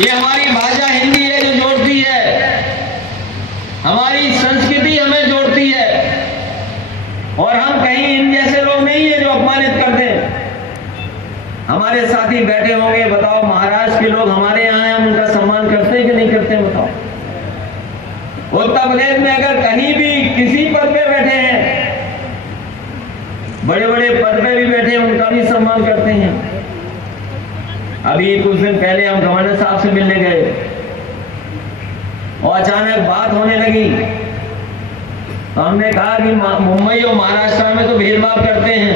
ये हमारी भाषा हिंदी है जो जोड़ती है, हमारी संस्कृति हमें जोड़ती है। और हम कहीं इन जैसे लोग नहीं है जो अपमानित करते हैं। हमारे साथी बैठे होंगे, बताओ महाराष्ट्र के लोग हमारे यहाँ हैं, हम उनका सम्मान करते हैं कि नहीं करते हैं? बताओ। उत्तर प्रदेश में अगर कहीं भी किसी पद पे बैठे हैं, बड़े बड़े पद पे भी बैठे हैं, उनका भी सम्मान करते हैं। अभी कुछ दिन पहले हम गवर्नर साहब से मिलने गए और अचानक बात होने लगी तो हमने कहा कि मुंबई और महाराष्ट्र में तो भेदभाव करते हैं,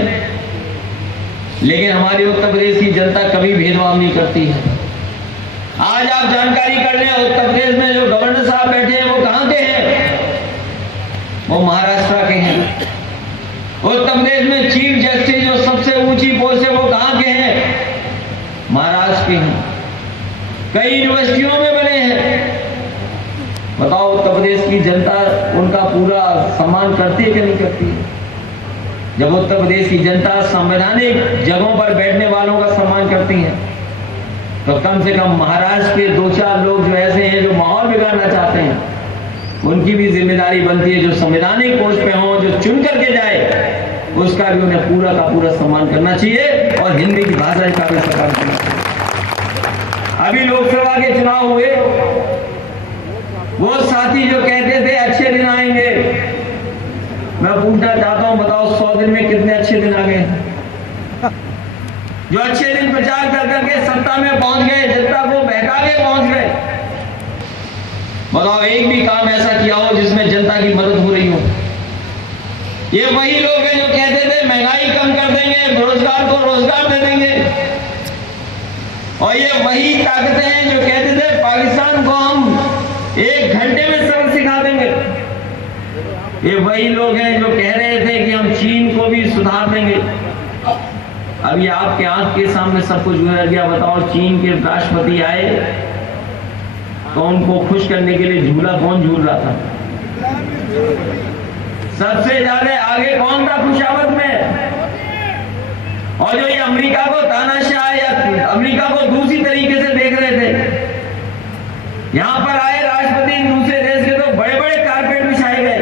लेकिन हमारी उत्तर प्रदेश की जनता कभी भेदभाव नहीं करती है। आज आप जानकारी कर लें, उत्तर प्रदेश में जो गवर्नर साहब बैठे हैं वो कहां के हैं? वो महाराष्ट्र के हैं। उत्तर प्रदेश में चीफ जस्टिस जो सबसे ऊंची पोस्ट है वो कहां के हैं? महाराष्ट्र के हैं। कई यूनिवर्सिटियों में बने हैं। बताओ उत्तर प्रदेश की जनता उनका पूरा सम्मान करती है कि नहीं करती है? जब उत्तर प्रदेश की जनता संवैधानिक जगहों पर बैठने वालों का सम्मान करती है तो कम से कम महाराष्ट्र के 2-4 लोग जो ऐसे हैं जो माहौल बिगाड़ना चाहते हैं, उनकी भी जिम्मेदारी बनती है जो संवैधानिक पोस्ट पे हों, जो चुन करके जाए, उसका भी उन्हें पूरा का पूरा सम्मान करना चाहिए और हिंदी की भाषा का भी सम्मान करना चाहिए। अभी लोकसभा के चुनाव हुए, वो साथी जो कहते थे अच्छे दिन आएंगे, मैं पूछना चाहता हूं, बताओ 100 दिन में कितने अच्छे दिन आ गए? जो अच्छे दिन प्रचार कर करके सत्ता में पहुंच गए, जनता को बहका के पहुंच गए, बताओ एक भी काम ऐसा किया हो जिसमें जनता की मदद हो रही हो? ये वही लोग हैं जो कहते थे महंगाई कम कर देंगे, बेरोजगार को रोजगार दे देंगे, और ये वही ताकतें हैं जो कहते थे पाकिस्तान को हम 1 घंटे में सबक सिखा देंगे। ये वही लोग हैं जो कह रहे थे कि हम चीन को भी सुधार देंगे। अभी आपके आंख के सामने सब कुछ गुजर गया। बताओ चीन के राष्ट्रपति आए तो उनको खुश करने के लिए झूला कौन झूल रहा था? सबसे ज्यादा आगे कौन था खुशामद में? और जो ये अमेरिका को तानाशाह या अमेरिका को दूसरी तरीके से देख रहे थे, यहां पर आए राष्ट्रपति दूसरे देश के तो बड़े बड़े कारपेट बिछाए गए।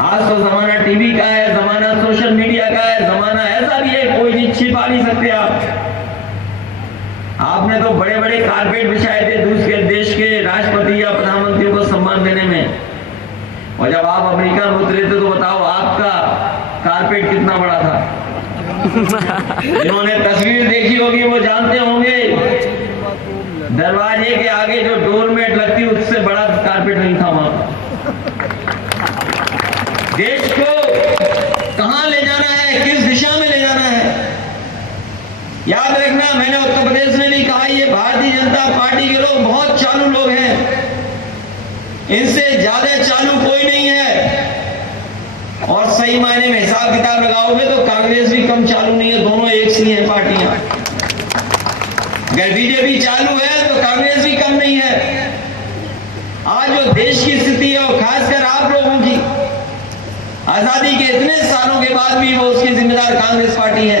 आज तो जमाना टीवी का है, जमाना सोशल मीडिया का है, जमाना ऐसा भी है कोई नहीं छिपा नहीं सकते आप। आपने तो बड़े बड़े कारपेट बिछाए थे दूसरे देश के राष्ट्रपति या प्रधानमंत्री को सम्मान देने में, और जब आप अमेरिका में उतरे थे तो बताओ आपका कारपेट कितना बड़ा था। जिन्होंने तस्वीर देखी होगी वो जानते होंगे, दरवाजे के आगे जो डोरमेट लगती उससे बड़ा कारपेट नहीं था वहां। देश को कहां ले जाना है, किस दिशा में ले जाना है, याद रखना। मैंने उत्तर प्रदेश में भी कहा, ये भारतीय जनता पार्टी के लोग बहुत चालू लोग हैं, इनसे ज्यादा चालू कोई नहीं है। और सही मायने में हिसाब किताब लगाओगे तो कांग्रेस भी कम चालू नहीं है, दोनों एक सी हैं पार्टियां। अगर बीजेपी चालू है तो कांग्रेस भी कम नहीं है। आज जो देश की स्थिति है और खासकर आप लोगों की, आजादी के इतने सालों के बाद भी वो उसकी जिम्मेदार कांग्रेस पार्टी है।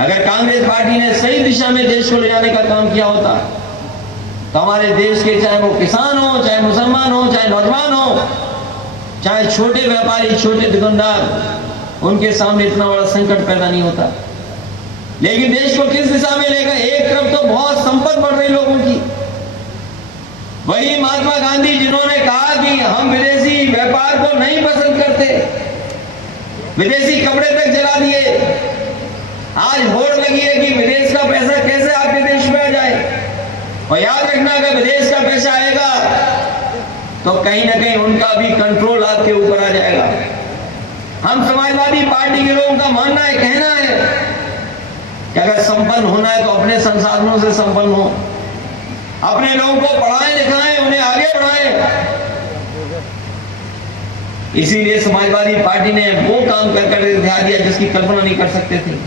अगर कांग्रेस पार्टी ने सही दिशा में देश को ले जाने का काम किया होता तो हमारे देश के, चाहे वो किसान हो, चाहे मुसलमान हो, चाहे नौजवान हो, चाहे छोटे व्यापारी, छोटे दुकानदार, उनके सामने इतना बड़ा संकट पैदा नहीं होता। लेकिन देश को किस दिशा में लेकर, एक तरफ तो बहुत संपत्ति बढ़ रही लोगों की, वही महात्मा गांधी जिन्होंने कहा कि हम विदेशी व्यापार को नहीं पसंद करते, विदेशी कपड़े तक जला दिए। आज होड़ लगी है कि विदेश का पैसा कैसे आपके देश में आ जाए, और याद रखना अगर विदेश का पैसा आएगा तो कहीं ना कहीं उनका भी कंट्रोल आपके ऊपर आ जाएगा। हम समाजवादी पार्टी के लोगों का मानना है, कहना है कि अगर संपन्न होना है तो अपने संसाधनों से संपन्न हो, अपने लोगों को पढ़ाएं लिखाएं, उन्हें आगे बढ़ाएं। इसीलिए समाजवादी पार्टी ने वो काम कर दिखा दिया जिसकी कल्पना नहीं कर सकते थे।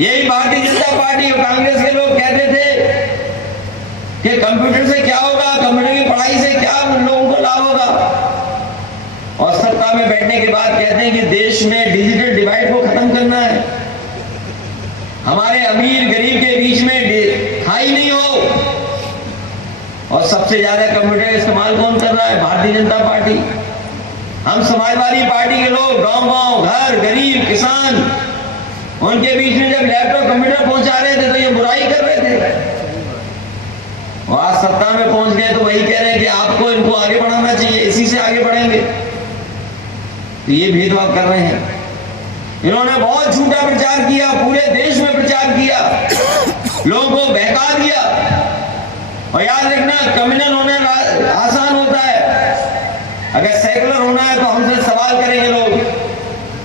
यही भारतीय जनता पार्टी और कांग्रेस के लोग कहते थे कि कंप्यूटर से क्या होगा, कंप्यूटर की पढ़ाई से क्या लोगों को लाभ होगा, और सत्ता में बैठने के बाद कहते हैं कि देश में डिजिटल डिवाइड को खत्म करना है, हमारे अमीर गरीब के बीच में खाई और सबसे ज्यादा कंप्यूटर का इस्तेमाल कौन कर रहा है? भारतीय जनता पार्टी। हम समाजवादी पार्टी के लोग गांव गांव, घर, गरीब, किसान, उनके बीच में जब लैपटॉप कंप्यूटर पहुंचा रहे थे तो ये बुराई कर रहे थे। और आज सत्ता में पहुंच गए तो वही कह रहे हैं कि आपको इनको आगे बढ़ाना चाहिए, इसी से आगे बढ़ेंगे। तो ये भेदभाव कर रहे हैं। इन्होंने बहुत झूठा प्रचार किया, पूरे देश में प्रचार किया, लोगों को बहका दिया। और याद रखना, कम्युनल होना आसान होता है, अगर सेकुलर होना है तो हमसे सवाल करेंगे लोग।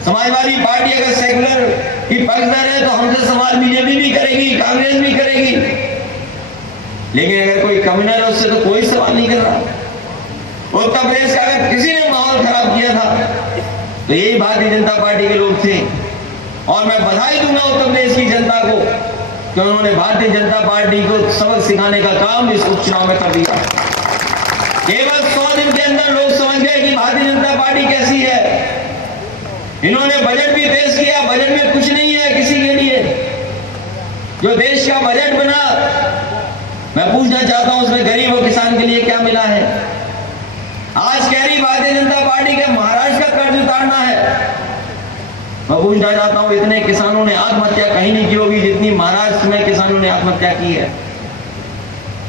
समाजवादी पार्टी अगर सेकुलर की पक्षधर है तो हमसे सवाल बीजेपी भी करेगी, कांग्रेस भी करेगी। लेकिन अगर कोई कम्युनल है उससे तो कोई सवाल नहीं कर रहा। उत्तर प्रदेश का अगर किसी ने माहौल खराब किया था तो यही भारतीय जनता पार्टी के लोग थे। और मैं बधाई दूंगा उत्तर प्रदेश की जनता को कि उन्होंने भारतीय जनता पार्टी को सबक सिखाने का काम इस उपचुनाव में कर दिया। केवल 100 दिन के अंदर लोग समझ गए कि भारतीय जनता पार्टी कैसी है। इन्होंने बजट भी पेश किया, बजट में कुछ नहीं है किसी के लिए। जो देश का बजट बना, मैं पूछना चाहता हूं उसमें गरीब और किसान के लिए क्या मिला है? आज कह रही भारतीय जनता पार्टी के महाराष्ट्र का कर्ज उतारना है। मैं पूछना चाहता हूं इतने किसानों ने आत्महत्या कहीं नहीं की होगी जितनी महाराष्ट्र में किसानों ने आत्महत्या की है।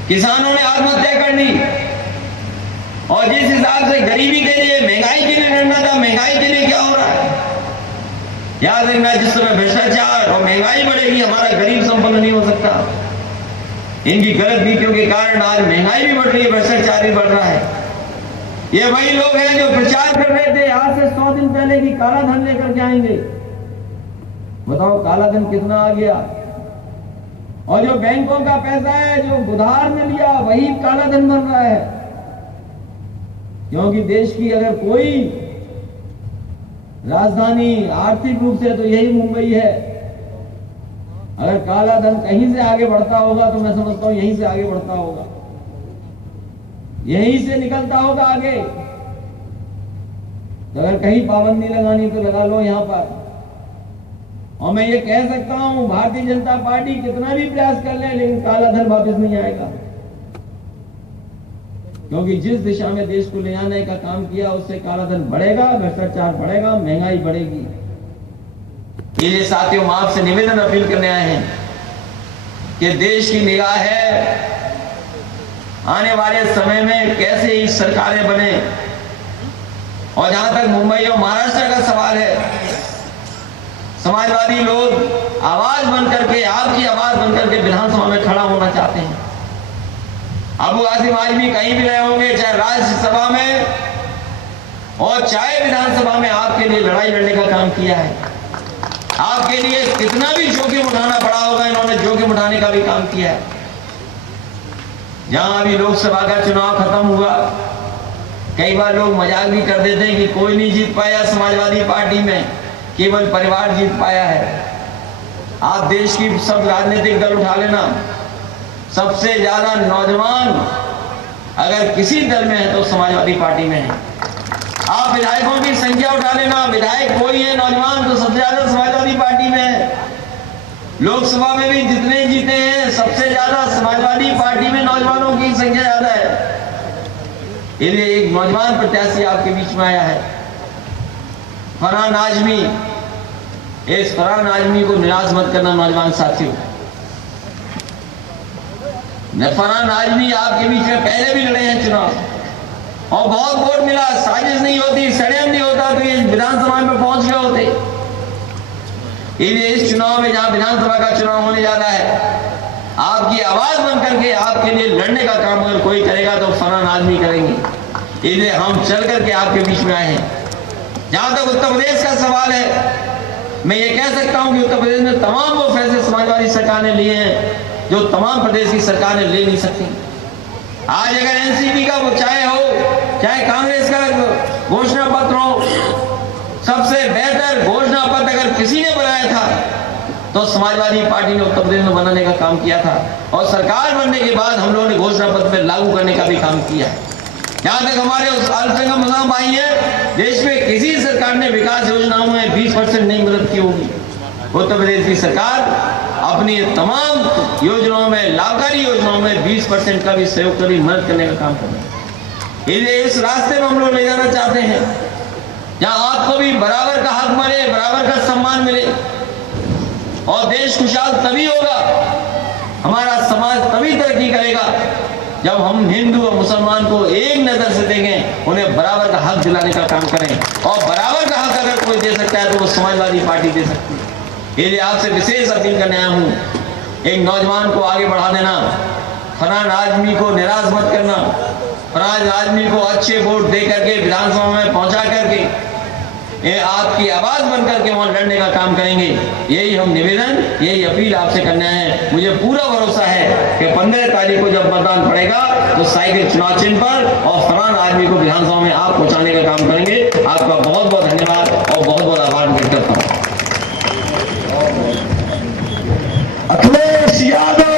किसानों ने आत्महत्या कर दी। और जिस हिसाब से गरीबी के लिए, महंगाई के लिए लड़ना था, महंगाई के लिए क्या हो रहा है? याद रखना, जिस समय भ्रष्टाचार और महंगाई बढ़ेगी हमारा गरीब संपन्न नहीं हो सकता। इनकी गलत नीतियों के कारण आज महंगाई भी बढ़ रही है, भ्रष्टाचार भी बढ़ रहा है। ये वही लोग हैं जो प्रचार कर रहे थे आज से 100 दिन पहले कि काला धन लेकर के आएंगे। बताओ काला धन कितना आ गया। और जो बैंकों का पैसा है जो उधार में लिया वही काला धन बन रहा है। क्योंकि देश की अगर कोई राजधानी आर्थिक रूप से तो यही मुंबई है। अगर काला धन कहीं से आगे बढ़ता होगा तो मैं समझता हूं यहीं से आगे बढ़ता होगा, यहीं से निकलता होगा आगे। तो अगर कहीं पाबंदी लगानी तो लगा लो यहां पर। और मैं ये कह सकता हूं भारतीय जनता पार्टी कितना भी प्रयास कर ले लेकिन काला धन वापस नहीं आएगा। क्योंकि जिस दिशा में देश को ले जाने का काम किया उससे काला धन बढ़ेगा, भ्रष्टाचार बढ़ेगा, महंगाई बढ़ेगी। ये साथियों, हम आपसे निवेदन अपील करने आए हैं कि देश की निगाह है आने वाले समय में कैसे ही सरकारें बने। और जहां तक मुंबई और महाराष्ट्र का सवाल है, समाजवादी लोग आवाज बनकर के, आपकी आवाज बनकर के विधानसभा में खड़ा होना चाहते हैं। अबू आसिम आजमी कहीं भी रहे होंगे, चाहे राज्यसभा में और चाहे विधानसभा में, आपके लिए लड़ाई लड़ने का काम किया है। आपके लिए कितना भी जोखिम उठाना पड़ा होगा, इन्होंने जोखिम उठाने का भी काम किया है। जहां अभी लोकसभा का चुनाव खत्म हुआ, कई बार लोग मजाक भी कर देते हैं कि कोई नहीं जीत पाया समाजवादी पार्टी में, केवल परिवार जीत पाया है। आप देश की सब राजनीतिक दल उठा लेना, सबसे ज्यादा नौजवान अगर किसी दल में है तो समाजवादी पार्टी में है। आप विधायकों की संख्या उठा लेना, विधायक कोई है नौजवान तो सबसे ज्यादा समाजवादी पार्टी में है। लोकसभा में भी जितने जीते हैं सबसे ज्यादा समाजवादी पार्टी में नौजवानों की संख्या ज्यादा है। इसलिए एक नौजवान प्रत्याशी आपके बीच में आया है, फरहान आजमी। इस फरहान आजमी को निराश मत करना नौजवान साथियों। फरहान आजमी आपके बीच में पहले भी लड़े हैं चुनाव और बहुत वोट मिला। साजिश नहीं होती, षड्यंत्र नहीं होता तो ये विधानसभा में पहुंच गए होते। इसलिए इस चुनाव में, जहां विधानसभा का चुनाव होने जा रहा है, आपकी आवाज बन करके आपके लिए लड़ने का काम अगर कोई करेगा तो फरहान आजमी करेंगे। इसलिए हम चल करके आपके बीच में आए हैं। जहां तक उत्तर प्रदेश का सवाल है, मैं ये कह सकता हूं कि उत्तर प्रदेश में तमाम वो फैसले समाजवादी सरकार ने लिए हैं जो तमाम प्रदेश की सरकार ने ले नहीं सकती। आज अगर एनसीपी का चाहे हो, चाहे कांग्रेस का घोषणा पत्र हो, सबसे बेहतर घोषणा पत्र अगर किसी ने बनाया था तो समाजवादी पार्टी ने उत्तर प्रदेश में बनाने का काम किया था। और सरकार बनने के बाद हम लोगों ने घोषणा पत्र पर लागू करने का भी काम किया। जहां तक हमारे अल्पसंख्यक मुस्लिम भाई हैं, देश में किसी सरकार ने विकास योजनाओं में 20% नहीं मदद की होगी। उत्तर प्रदेश की सरकार अपनी तमाम योजनाओं में, लाभकारी योजनाओं में 20% का भी सहयोग करी मदद करने का काम करना है। इस रास्ते में हम लोग ले जाना चाहते हैं जहां आपको भी बराबर का हक मिले, बराबर का सम्मान मिले, और देश खुशहाल तभी होगा, हमारा समाज तभी तरक्की करेगा जब हम हिंदू और मुसलमान को एक नजर से देखें, उन्हें बराबर का हक दिलाने का काम करें। और बराबर का हक अगर कोई दे सकता है तो वो समाजवादी पार्टी दे सकती है। इसलिए आपसे विशेष अपील करने आया हूं, एक नौजवान को आगे बढ़ा देना, फलान आदमी को निराश मत करना, फलान आदमी को अच्छे वोट दे करके विधानसभा में पहुंचा करके ये आपकी आवाज बन करके वहां लड़ने का काम करेंगे। यही हम निवेदन, यही अपील आपसे करना है। मुझे पूरा भरोसा है कि 15 तारीख को जब मतदान पड़ेगा तो साइकिल चुनाव चिन्ह पर और फलान आदमी को विधानसभा में आप पहुंचाने का काम करेंगे। आपका बहुत बहुत धन्यवाद और बहुत बहुत आभार व्यक्त करता हूं। अखिलेश यादव